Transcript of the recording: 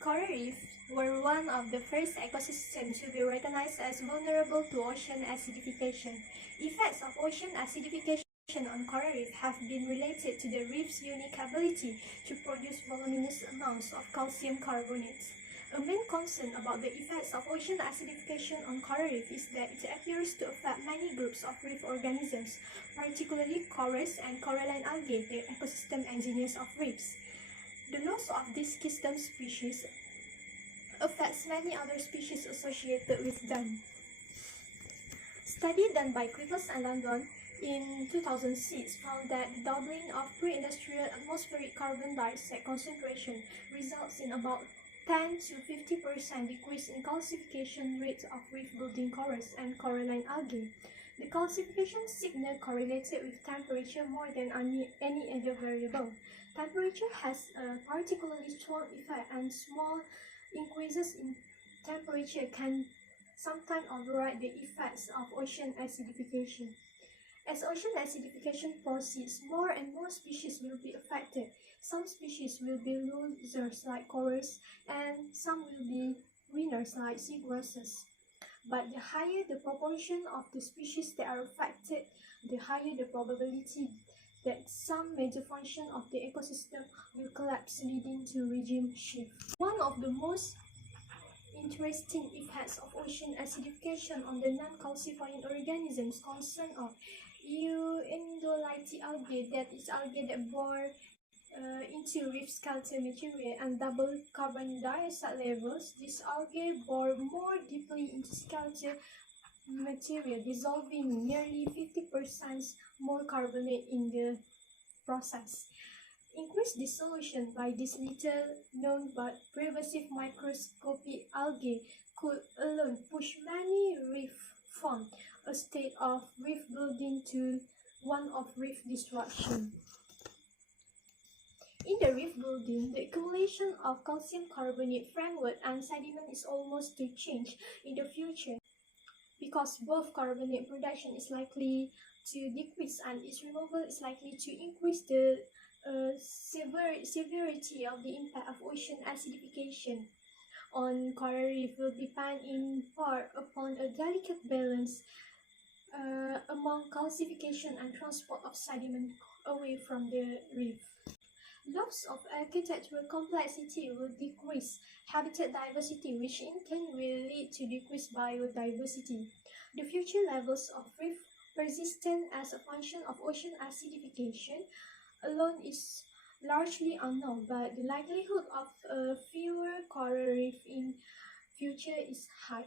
Coral reefs were one of the first ecosystems to be recognized as vulnerable to ocean acidification. Effects of ocean acidification on coral reef have been related to the reef's unique ability to produce voluminous amounts of calcium carbonates. A main concern about the effects of ocean acidification on coral reef is that it appears to affect many groups of reef organisms, particularly corals and coralline algae, the ecosystem engineers of reefs. The loss of these keystone species affects many other species associated with them. Study done by Crickles and London in 2006 found that the doubling of pre-industrial atmospheric carbon dioxide concentration results in about 10 to 50% decrease in calcification rate of reef-building corals and coralline algae. The calcification signal correlated with temperature more than any other variable. Temperature has a particularly strong effect, and small increases in temperature can sometimes override the effects of ocean acidification. As ocean acidification proceeds, more and more species will be affected. Some species will be losers like corals, and some will be winners like seagrasses. But the higher the proportion of the species that are affected, the higher the probability that some major function of the ecosystem will collapse, leading to regime shift. One of the most interesting effects of ocean acidification on the non-calcifying organisms concern of Ayuni algae, that is algae that bore into reef skeletal material and double carbon dioxide levels. These algae bore more deeply into skeletal material, dissolving nearly 50% more carbonate in the process. Increased dissolution by this little known but pervasive microscopic algae could alone push many reef from a state of reef building to one of reef destruction. In the reef building, the accumulation of calcium carbonate framework and sediment is almost to change in the future, because both carbonate production is likely to decrease and its removal is likely to increase the severity of the impact of ocean acidification on coral reef will depend in part upon a delicate balance among calcification and transport of sediment away from the reef. Loss of architectural complexity will decrease habitat diversity, which in turn will lead to decreased biodiversity. The future levels of reef persistence as a function of ocean acidification alone is largely unknown, but the likelihood of fewer coral reef in future is high.